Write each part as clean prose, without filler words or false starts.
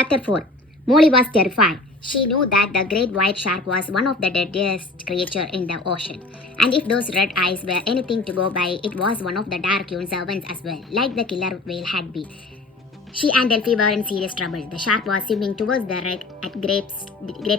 Chapter 4. Molly was terrified. She knew that the great white shark was one of the deadliest creatures in the ocean. And if those red eyes were anything to go by, it was one of the dark servants as well, like the killer whale had been. She and Delphi were in serious trouble. The shark was swimming towards the wreck at great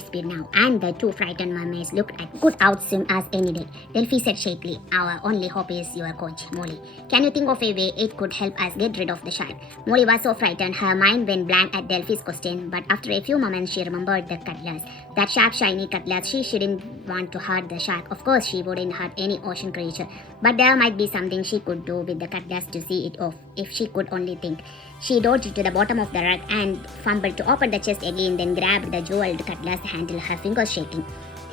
speed now, and the two frightened mermaids looked at could outswim as any day. Delphi said shakily, "Our only hope is your coach, Molly. Can you think of a way it could help us get rid of the shark?" Molly was so frightened, her mind went blank at Delphi's question, but after a few moments she remembered the cutlass. That sharp, shiny cutlass. She didn't want to hurt the shark. Of course, she wouldn't hurt any ocean creature, but there might be something she could do with the cutlass to see it off, if she could only think. She dodged to the bottom of the rack and fumbled to open the chest again, then grabbed the jeweled cutlass handle, her fingers shaking.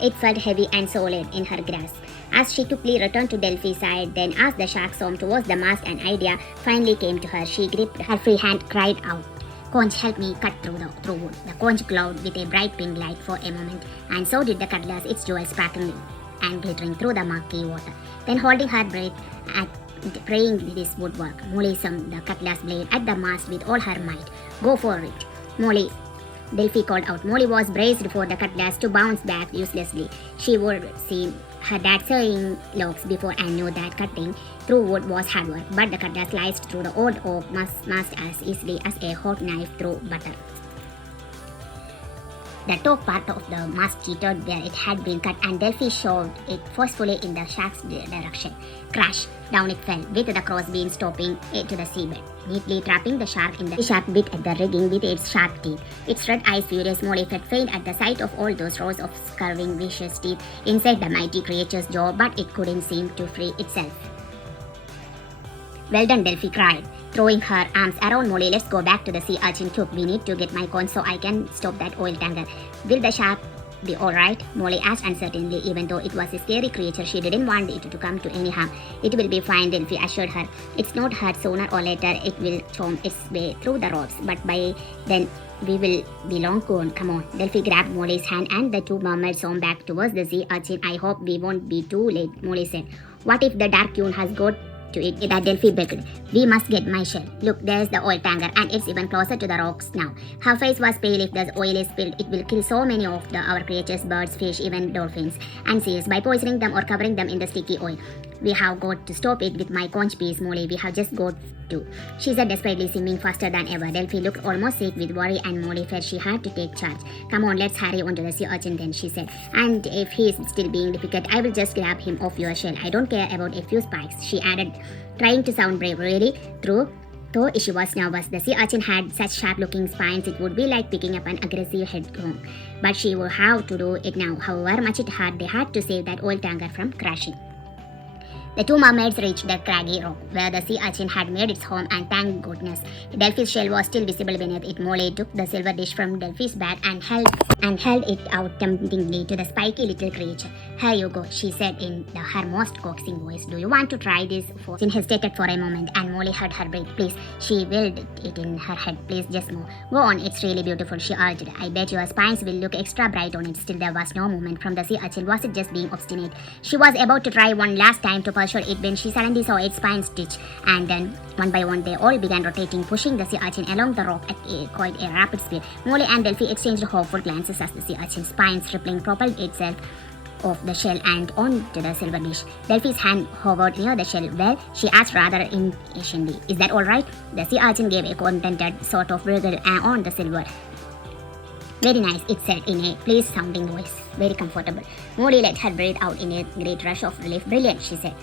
It felt heavy and solid in her grasp. As she quickly returned to Delphi's side, then as the shark swam towards the mast, an idea finally came to her. She gripped her free hand, cried out, "Conch, help me cut through wood." The conch glowed with a bright pink light for a moment, and so did the cutlass, its jewels sparkling and glittering through the murky water. Then, holding her breath and praying this would work, Molly summoned the cutlass blade at the mast with all her might. "Go for it, Molly," Delphi called out. Molly was braced for the cutlass to bounce back uselessly. She would seen her dad sawing logs before and knew that cutting through wood was hard work, but the cutlass sliced through the old oak mast as easily as a hot knife through butter. The top part of the mast teetered where it had been cut, and Delphi shoved it forcefully in the shark's direction. Crash! Down it fell, with the crossbeam stopping it to the seabed, neatly trapping the shark in the shark bit at the rigging with its sharp teeth. Its red eyes furious, Molly felt faint at the sight of all those rows of curving, vicious teeth inside the mighty creature's jaw, but it couldn't seem to free itself. "Well done," Delphi cried, throwing her arms around Molly. "Let's go back to the sea urchin tube. We need to get my conch so I can stop that oil tanker. Will the shark be alright?" Molly asked uncertainly. Even though it was a scary creature, she didn't want it to come to any harm. "It will be fine," Delphi assured her. "It's not hurt. Sooner or later it will chomp its way through the ropes, but by then we will be long gone. Come on." Delphi grabbed Molly's hand and the two mermaids swam back towards the sea urchin. "I hope we won't be too late," Molly said. "What if the dark has got to it?" That Delphi begged. "We must get my shell. Look, there's the oil tanker, and it's even closer to the rocks now." Her face was pale. "If the oil is spilled, it will kill so many of our creatures, birds, fish, even dolphins and seals, by poisoning them or covering them in the sticky oil. We have got to stop it with my conch piece, Molly. We have just got to," she said desperately, swimming faster than ever. Delphi looked almost sick with worry, and Molly felt she had to take charge. "Come on, let's hurry on to the sea urchin then," she said. "And if he is still being difficult, I will just grab him off your shell. I don't care about a few spikes," she added, trying to sound brave. Really, though she was nervous. The sea urchin had such sharp-looking spines, it would be like picking up an aggressive headhorn. But she would have to do it now. However much it hurt, they had to save that oil tanker from crashing. The two mermaids reached the craggy rock where the sea urchin had made its home, and thank goodness, Delphi's shell was still visible beneath it. Molly took the silver dish from Delphi's bag and held it out temptingly to the spiky little creature. "Here you go," she said in her most coaxing voice. "Do you want to try this?" She hesitated for a moment, and Molly held her breath. "Please," she willed it in her head. "Please, just more. Go on, it's really beautiful," she urged. "I bet your spines will look extra bright on it." Still, there was no movement from the sea urchin. Was it just being obstinate? She was about to try one last time to pursue it when she suddenly saw its spines stitch, and then one by one they all began rotating, pushing the sea urchin along the rock at quite a rapid speed. Molly and Delphi exchanged hopeful glances as the sea urchin's spines rippling propelled itself off the shell and onto the silver dish. Delphi's hand hovered near the shell. "Well," she asked rather impatiently, "is that all right?" The sea urchin gave a contented sort of wriggle on the silver. "Very nice," it said in a pleased-sounding voice. "Very comfortable." Molly let her breath out in a great rush of relief. "Brilliant," she said,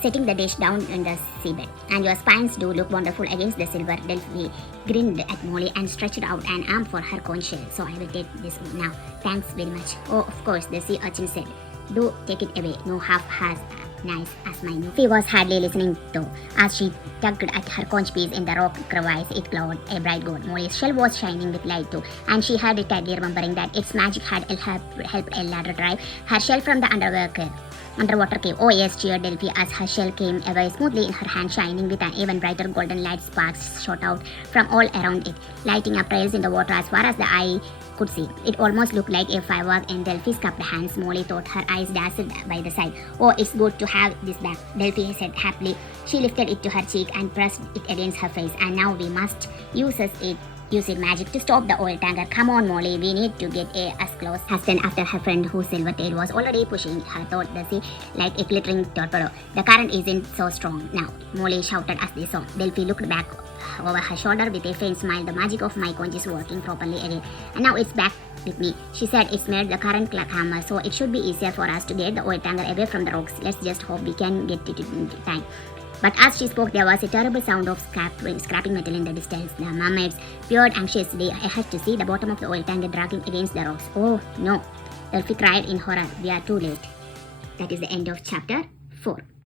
setting the dish down in the seabed. "And your spines do look wonderful against the silver." Delphi grinned at Molly and stretched out an arm for her conch shell. "So I will take this now. Thanks very much." "Oh, of course," the sea urchin said. "Do take it away. No half as nice as mine." She was hardly listening though. As she tugged at her conch piece in the rock crevice, it glowed a bright gold. Molly's shell was shining with light too, and she heard it tightly, remembering that its magic had helped a ladder drive her shell from the underwater cave. "Oh yes," cheered Delphi as her shell came away smoothly in her hand, shining with an even brighter golden light. Sparks shot out from all around it, lighting up trails in the water as far as the eye could see. It almost looked like a firework in Delphi's cupped hands. Molly thought, her eyes dazzled by the sight. "Oh, it's good to have this back," Delphi said happily. She lifted it to her cheek and pressed it against her face. "And now we must use it using magic to stop the oil tanker. Come on, Molly, we need to get as close as then after her friend whose silver tail was already pushing her toward the sea like a glittering torpedo. The current isn't so strong now, Molly shouted as they saw. Delphi looked back over her shoulder with a faint smile. The magic of my conch is working properly again. And now it's back with me. She said it's made the current calmer, so it should be easier for us to get the oil tanker away from the rocks. Let's just hope we can get it in time. But as she spoke, there was a terrible sound of scrapping metal in the distance. The mermaids peered anxiously ahead to see the bottom of the oil tanker dragging against the rocks. Oh no, Elfie cried in horror. We are too late. That is the end of chapter 4.